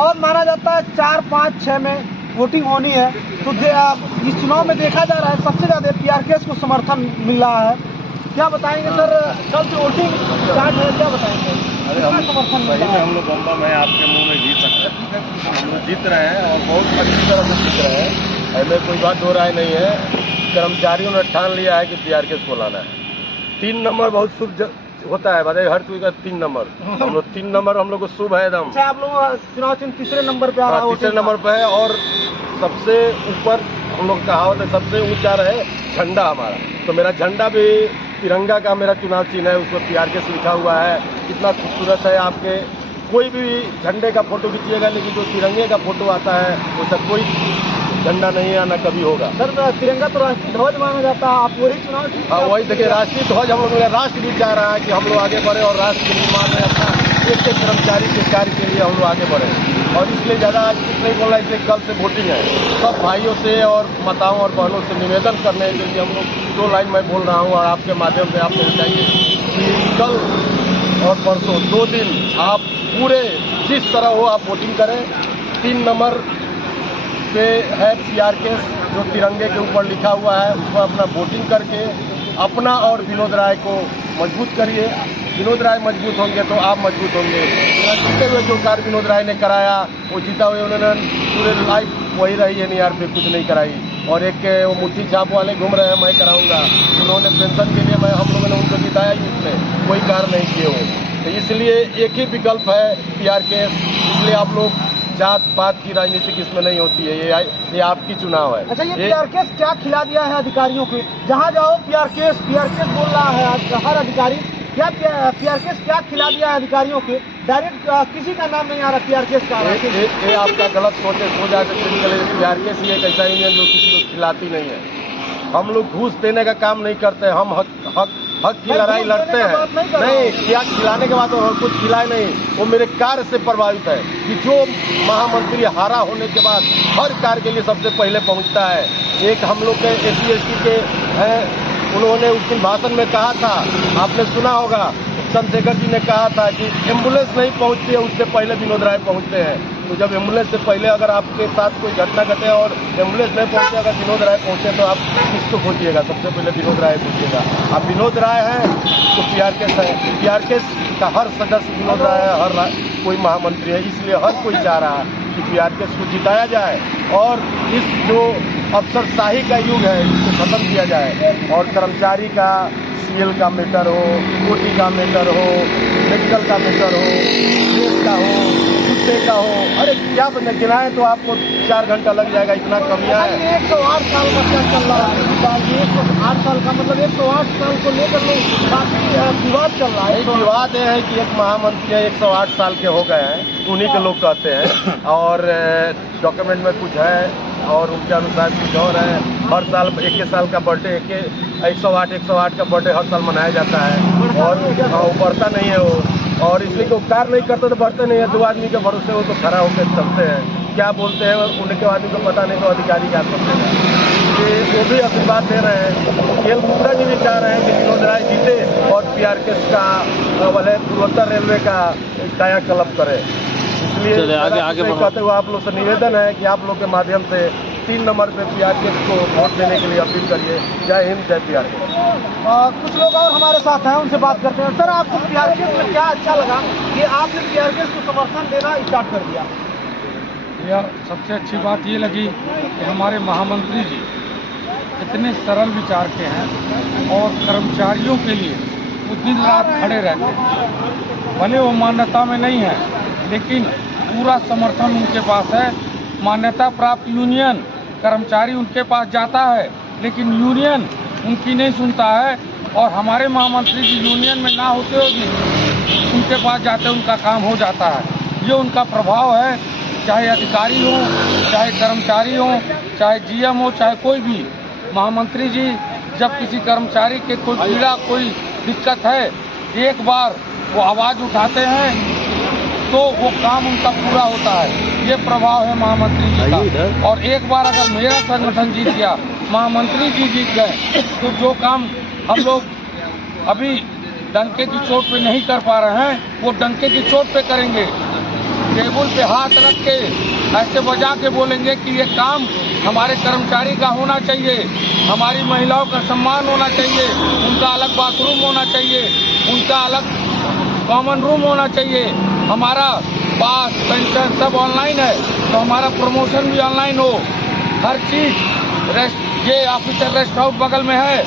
और माना जाता है 4, 5, 6 में वोटिंग होनी है। तो इस चुनाव में देखा जा रहा है सबसे ज़्यादा पीआरकेएस को समर्थन मिल रहा है। क्या बताएंगे सर, कल से वोटिंग स्टार्ट है, क्या बताएंगे? अरे हम समर्थन सही में हम लोग बम है आपके मुंह में जीत सकते हैं। हम लोग जीत रहे हैं और बहुत अच्छी तरह से जीत रहे हैं। ऐसे कोई बात हो रहा है नहीं है। कर्मचारियों ने ठान लिया है कि पीआरकेएस को लाना है। 3 नंबर बहुत शुभ होता है, बताइए हर कोई का 3 नंबर। हम लोग 3 नंबर हम लोग को शुभ है एकदम। अच्छा, आप लोग चुनाव चिन्ह तीसरे नंबर पे आ रहा है? तीसरे नंबर पे है और सबसे ऊपर हम लोग कहावत है सबसे ऊंचा रहे झंडा हमारा। तो मेरा झंडा भी तिरंगा का मेरा चुनाव चिन्ह है, उसमें पीआरकेएस लिखा हुआ है। इतना खूबसूरत है। आपके कोई भी झंडे का फोटो खींचिएगा लेकिन जो तिरंगे का फोटो आता है वो सब कोई झंडा नहीं आना कभी होगा। सर तिरंगा तो राष्ट्रीय ध्वज माना जाता है, आप वही चुनाव? हाँ वही देखिए, राष्ट्रीय ध्वज हम लोग, राष्ट्र भी चाह रहा है कि हम लोग आगे बढ़े और राष्ट्र के निर्माण में अपना एक कर्मचारी के कार्य के लिए हम लोग आगे बढ़े। और इसलिए ज़्यादा आज कुछ नहीं बोलना, इसलिए कल से वोटिंग है। सब भाइयों से और माताओं और बहनों से निवेदन करने के लिए हम लोग 2 लाइन मैं बोल रहा हूँ और आपके माध्यम से आप कहना चाहिए कि कल और परसों 2 दिन आप पूरे जिस तरह हो आप वोटिंग करें। 3 नंबर पे है पीआरकेएस जो तिरंगे के ऊपर लिखा हुआ है, उसमें अपना वोटिंग करके अपना और विनोद राय को मजबूत करिए। विनोद राय मजबूत होंगे तो आप मजबूत होंगे। जीते हुए जो कार्य विनोद राय ने कराया वो जीता हुए उन्होंने पूरे लाइफ वही रही एनईआर पे कुछ नहीं कराई। और एक वो मुट्ठी छाप वाले घूम रहे हैं मैं कराऊंगा, उन्होंने पेंशन के लिए मैं हम लोगों ने उनको जिताया ही, उसमें कोई कार्य नहीं किए हो। तो इसलिए एक ही विकल्प है पीआरकेएस। इसलिए आप लोग जात पात की राजनीति इसमें नहीं होती है, ये आपकी चुनाव है। अच्छा, ये पीआरकेएस क्या खिला दिया है अधिकारियों को? जहाँ जाओ पीआरकेएस बोल रहा है आज हर अधिकारी। क्या पीआरकेएस क्या खिला दिया है अधिकारियों के? डायरेक्ट किसी का नाम नहीं आ रहा पीआरकेएस का। ये आपका गलत सोच है पीआरकेएस ये एक ऐसा यूनियन जो किसी को खिलाती नहीं है। हम लोग घूस देने का काम नहीं करते, हम हक की लड़ाई लड़ते हैं। नहीं, क्या खिलाने के बाद और कुछ खिलाए नहीं, वो मेरे कार्य से प्रभावित है कि जो महामंत्री हारा होने के बाद हर कार्य के लिए सबसे पहले पहुंचता है। एक हम लोग के SC/ST के हैं, उन्होंने उस दिन भाषण में कहा था, आपने सुना होगा, चंद्रशेखर जी ने कहा था कि एम्बुलेंस नहीं पहुंचती है उससे पहले विनोद राय पहुंचते हैं। तो जब एम्बुलेंस से पहले अगर आपके साथ कोई घटना घटे और एम्बुलेंस नहीं पहुंचे, अगर विनोद राय पहुंचे तो आप किसको खोजिएगा? सबसे पहले विनोद राय पूछिएगा। आप विनोद राय हैं तो पीआरकेएस है। पीआरकेएस का हर सदस्य विनोद राय है, हर कोई महामंत्री है। इसलिए हर कोई चाह रहा है कि पीआरकेएस को जिताया जाए और इस जो अफसरशाही का युग है इसको खत्म किया जाए और कर्मचारी का CL का मैटर हो, OT का मैटर हो, मेडिकल का मैटर हो, ड्रेस का हो, जूते का हो, अरे क्या बने गिनाएं तो आपको 4 घंटा लग जाएगा, इतना कमियां है। 108 साल का क्या चल रहा है? 108 साल का मतलब 108 साल को लेकर लोग काफी विवाद चल रहा है। एक विवाद ये है कि एक महामंत्री 108 साल के हो गए हैं, उन्हीं के लोग कहते हैं और डॉक्यूमेंट में कुछ है और उनके अनुसार कुछ और है। हर साल 21 साल का बर्थडे 108 का बर्थडे हर साल मनाया जाता है और वो बढ़ता नहीं है वो। और इसलिए कि उपकार नहीं करते तो बढ़ते नहीं है। 2 आदमी के भरोसे वो तो खड़ा होकर चलते हैं, क्या बोलते हैं उनके आदमी को पता नहीं तो अधिकारी क्या करते हैं। वो भी आशीर्वाद दे रहे हैं। खेल मुद्रा जी भी चाह रहे हैं कि विनोद राय जीते और पीआरकेएस का वाले पूर्वोत्तर रेलवे का कायाकल्प करे। इसलिए आगे कहते हुए आप लोग से निवेदन है कि आप लोग के माध्यम से 3 नंबर पे पीआरकेएस को वोट देने के लिए अपील करिए। जय हिंद, जय पीआरकेएस। कुछ लोग और हमारे साथ हैं, उनसे बात करते हैं। सर, आपको पीआरकेएस में क्या अच्छा लगा कि आपने पीआरकेएस को समर्थन देना स्टार्ट कर दिया? यह सबसे अच्छी बात ये लगी कि हमारे महामंत्री जी इतने सरल विचार के हैं और कर्मचारियों के लिए वो दिन रात खड़े रहते हैं। भले वो मान्यता में नहीं है लेकिन पूरा समर्थन उनके पास है। मान्यता प्राप्त यूनियन कर्मचारी उनके पास जाता है लेकिन यूनियन उनकी नहीं सुनता है और हमारे महामंत्री जी यूनियन में ना होते हुए भी उनके पास जाते उनका काम हो जाता है। ये उनका प्रभाव है, चाहे अधिकारी हो, चाहे कर्मचारी हो, चाहे GM हो, चाहे कोई भी। महामंत्री जी जब किसी कर्मचारी के कोई पीड़ा कोई दिक्कत है, एक बार वो आवाज़ उठाते हैं तो वो काम उनका पूरा होता है। ये प्रभाव है महामंत्री जी का। और एक बार अगर मेरा संगठन जीत गया, महामंत्री जी जीत गए, तो जो काम हम लोग अभी डंके की चोट पे नहीं कर पा रहे हैं वो डंके की चोट पे करेंगे। टेबल पे हाथ रख के ऐसे बजा के बोलेंगे कि ये काम हमारे कर्मचारी का होना चाहिए, हमारी महिलाओं का सम्मान होना चाहिए, उनका अलग बाथरूम होना चाहिए, उनका अलग कॉमन रूम होना चाहिए, हमारा पास पेंशन सब ऑनलाइन है तो हमारा प्रमोशन भी ऑनलाइन हो, हर चीज़ ये ऑफिसर रेस्ट हाउस बगल में है,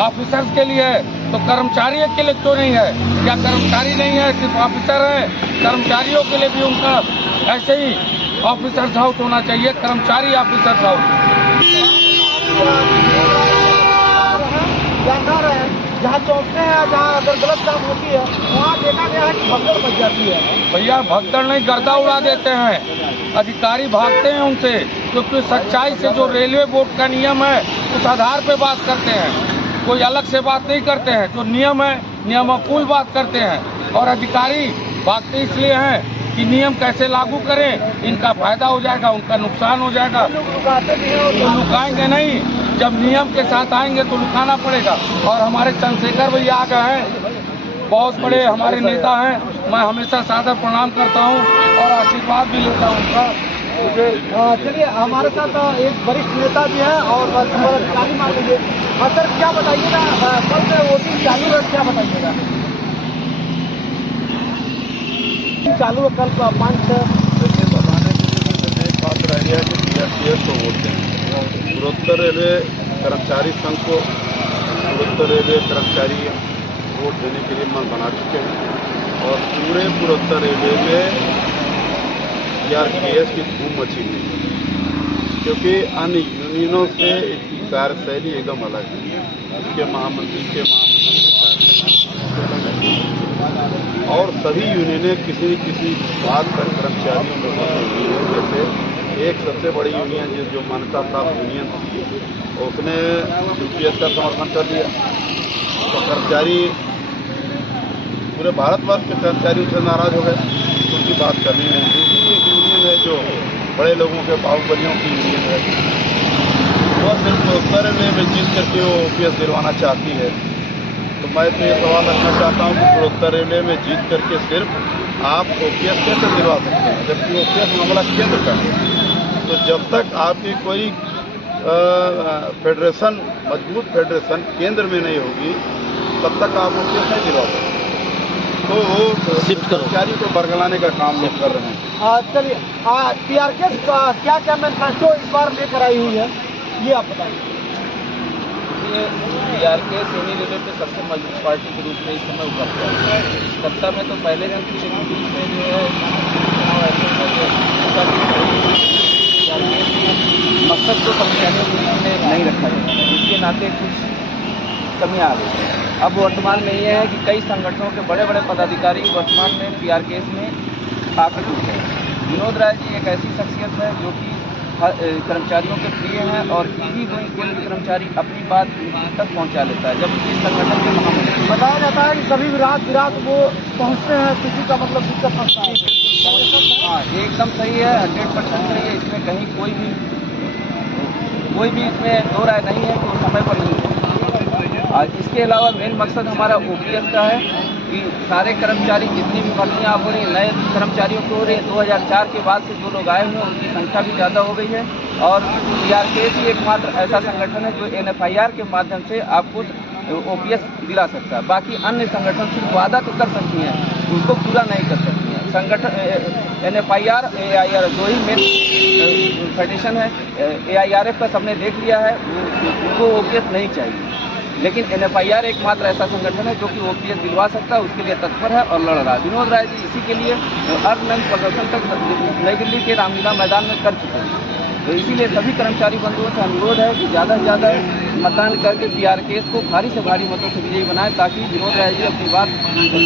ऑफिसर्स के लिए है तो कर्मचारी के लिए क्यों नहीं है? क्या कर्मचारी नहीं है, सिर्फ ऑफिसर है? कर्मचारियों के लिए भी उनका ऐसे ही ऑफिसर्स हाउस होना चाहिए, कर्मचारी ऑफिसर्स हाउस। जानकार है जहाँ चौंकते हैं, जहाँ अगर गलत काम होती है वहाँ देखा गया है कि भगदड़ मच जाती है। भैया भगदड़ नहीं, गर्दा उड़ा देते हैं, अधिकारी भागते हैं उनसे, क्योंकि सच्चाई से जो रेलवे बोर्ड का नियम है उस आधार पे बात करते हैं, कोई अलग से बात नहीं करते हैं। जो नियम है नियमानुकूल बात करते हैं और अधिकारी भागते इसलिए हैं कि नियम कैसे लागू करें, इनका फायदा हो जाएगा, उनका नुकसान हो जाएगा। तो लुकाएंगे नहीं, जब नियम के साथ आएंगे तो लुकाना पड़ेगा। और हमारे चंद्रशेखर भैया आ गए हैं, बहुत बड़े हमारे नेता हैं, मैं हमेशा सादर प्रणाम करता हूं और आशीर्वाद भी लेता हूं उनका। चलिए हमारे साथ एक वरिष्ठ नेता भी है और अधिकारी मान लीजिए। सर क्या बताइएगा, कल से वोटिंग चालू है, क्या बताइएगा? चालू है कल 5-6 देखिए बताने के लिए एक बात रह गया कि PRTS को वोट दें। पूर्वोत्तर रेलवे कर्मचारी संघ को पूर्वोत्तर रेलवे कर्मचारी वोट देने के लिए मन बना चुके हैं और पूरे पूर्वोत्तर रेलवे में PRTS की धूम मची हुई है, क्योंकि अन्य यूनियनों से इसकी कार्यशैली एकदम अलग है। इसके महामंत्री और सभी यूनियनें किसी न किसी बात पर कर्मचारियों में बनी हुई है। जैसे एक सबसे बड़ी यूनियन जो मान्यता प्राप्त यूनियन थी उसने UPS का समर्थन कर दिया, तो कर्मचारी पूरे भारतवर्ष के कर्मचारी उससे नाराज हो गए, उनकी बात करनी नहीं। दूसरी एक यूनियन है जो बड़े लोगों के बाहुबलियों की यूनियन है, वह सिर्फ उत्तर में जीत करके वो OPS दिलवाना चाहती है। तो मैं तो ये सवाल रखना चाहता हूँ कि पूर्वोत्तर रेलवे में जीत करके सिर्फ आप OPS कैसे दिलवा सकते हैं, जबकि OPS मामला केंद्र का है। तो जब तक आपकी कोई फेडरेशन, मजबूत फेडरेशन केंद्र में नहीं होगी तब तक आप OPS नहीं दिलवा सकते। तो वो कर्मचारी को बरगलाने का काम लोग कर रहे हैं। चलिए PRTS क्या क्या मैनिफेस्टो इस बार लेकर आई हुई है, ये आप बताइए। PRTS सोनी रेलवे पे सबसे मजबूत पार्टी के रूप में इस समय उभरता है। सत्ता में तो पहले दिन की बीच में जो है मकसद को समझाने के लिए नहीं रखा जाता, जिसके नाते कुछ कमियाँ आ गई हैं। अब वर्तमान में ये है कि कई संगठनों के बड़े बड़े पदाधिकारी वर्तमान में PRTS में आकर जुटे हैं। विनोद राय जी एक ऐसी शख्सियत है जो कि कर्मचारियों के प्रिय हैं और किसी कोई केंद्र कर्मचारी अपनी बात तक पहुंचा लेता है, जब इस संगठन के महामंत्री बताया जाता है कि सभी विराट वो पहुंचते हैं, किसी का मतलब दिक्कत फंसता है। हाँ एकदम सही है, 100% सही है। इसमें कहीं कोई भी इसमें दो राय नहीं है कि वो समय पर नहीं है। इसके अलावा मेन मकसद हमारा OPS का है कि सारे कर्मचारी जितनी भी भर्तियाँ आप हो रही हैं, नए कर्मचारियों को हो रही है, 2004 के बाद से जो लोग आए हुए हैं उनकी संख्या भी ज़्यादा हो गई है। और PRTS ही एकमात्र ऐसा संगठन है जो NFIR के माध्यम से आपको OPS दिला सकता है। बाकी अन्य संगठन सिर्फ वादा तो कर सकती हैं, उसको पूरा नहीं कर सकती हैं। संगठन NFIR AIR दो ही मेन फेडरेशन है। AIRF का सबने देख लिया है, उनको OPS नहीं चाहिए, लेकिन NFIR एकमात्र ऐसा संगठन है जो कि OPS दिलवा सकता है, उसके लिए तत्पर है और लड़ रहा है। विनोद राय जी इसी के लिए अर्धनग्न प्रदर्शन तक नई दिल्ली के रामलीला मैदान में कर चुके हैं। तो इसीलिए सभी कर्मचारी बंधुओं से अनुरोध है कि ज़्यादा से ज़्यादा मतदान करके PRTS को भारी से भारी मतों से विजयी बनाए, ताकि विनोद राय जी अपनी बात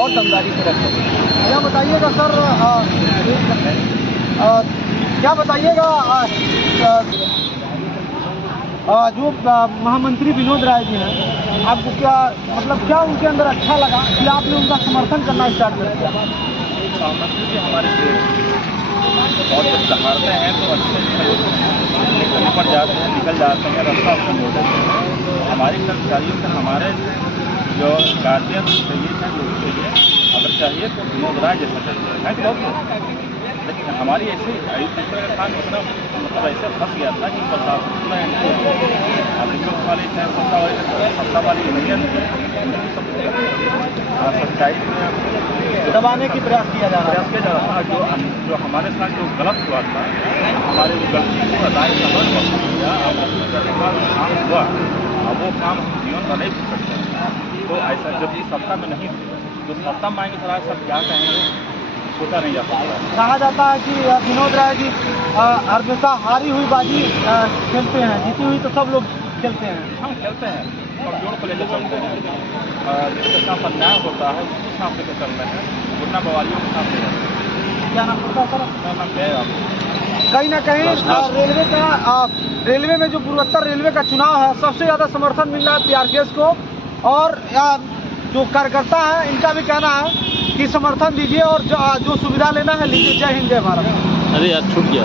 और दमदारी से रख सकें। क्या बताइएगा सर, क्या बताइएगा जो महामंत्री विनोद राय जी हैं, आपको क्या मतलब क्या उनके अंदर अच्छा लगा कि आपने उनका समर्थन करना स्टार्ट कर दिया? महामंत्री जी हमारे बहुत कुछ संभालते हैं तो अच्छे से निकल जाते हैं, रास्ता अपना मोड़ देते हैं। हमारे कर्मचारियों से हमारे जो गार्जियन चाहिए हैं, लोगों के लिए अगर चाहिए तो विनोद राय जैसा चाहिए। लेकिन हमारी ऐसे दूसरे का काम इतना मतलब ऐसे फंस गया था कि प्रशासन में विपक्ष वाले चाहे सत्ता वाली यूनियन सच्चाई दबाने की प्रयास किया जा रहा है। प्रयास किया जा रहा था। जो हमारे साथ जो गलत हुआ था, हमारे गलती को अदाय समझ किया, अब करने के बाद काम हुआ, अब वो काम हम जीवन में नहीं पूछ सकते। तो ऐसा जब भी सत्ता में नहीं थे तो सत्ता में आएंगे तो आज सब क्या कहेंगे सोचा नहीं जा सकता। कहा जाता है कि विनोद राय जी हमेशा हारी हुई बाजी खेलते हैं, जीती हुई तो सब लोग खेलते हैं। हम खेलते हैं और जोड़ को लेकर चलते हैं, जिसके साथ अन्याय होता है उसके साथ लेकर चलते हैं, गुंडा बवालियों के साथ लेकर। क्या नाम होता है सर? मेरा नाम जय राम। कहीं ना कहीं रेलवे में जो पूर्वोत्तर रेलवे का चुनाव है, सबसे ज़्यादा समर्थन मिल रहा है PRKS को, और जो कार्यकर्ता है इनका भी कहना है कि समर्थन दीजिए और जो सुविधा लेना है लीजिए। जय हिंद, जय भारत। अरे यार छूट गया।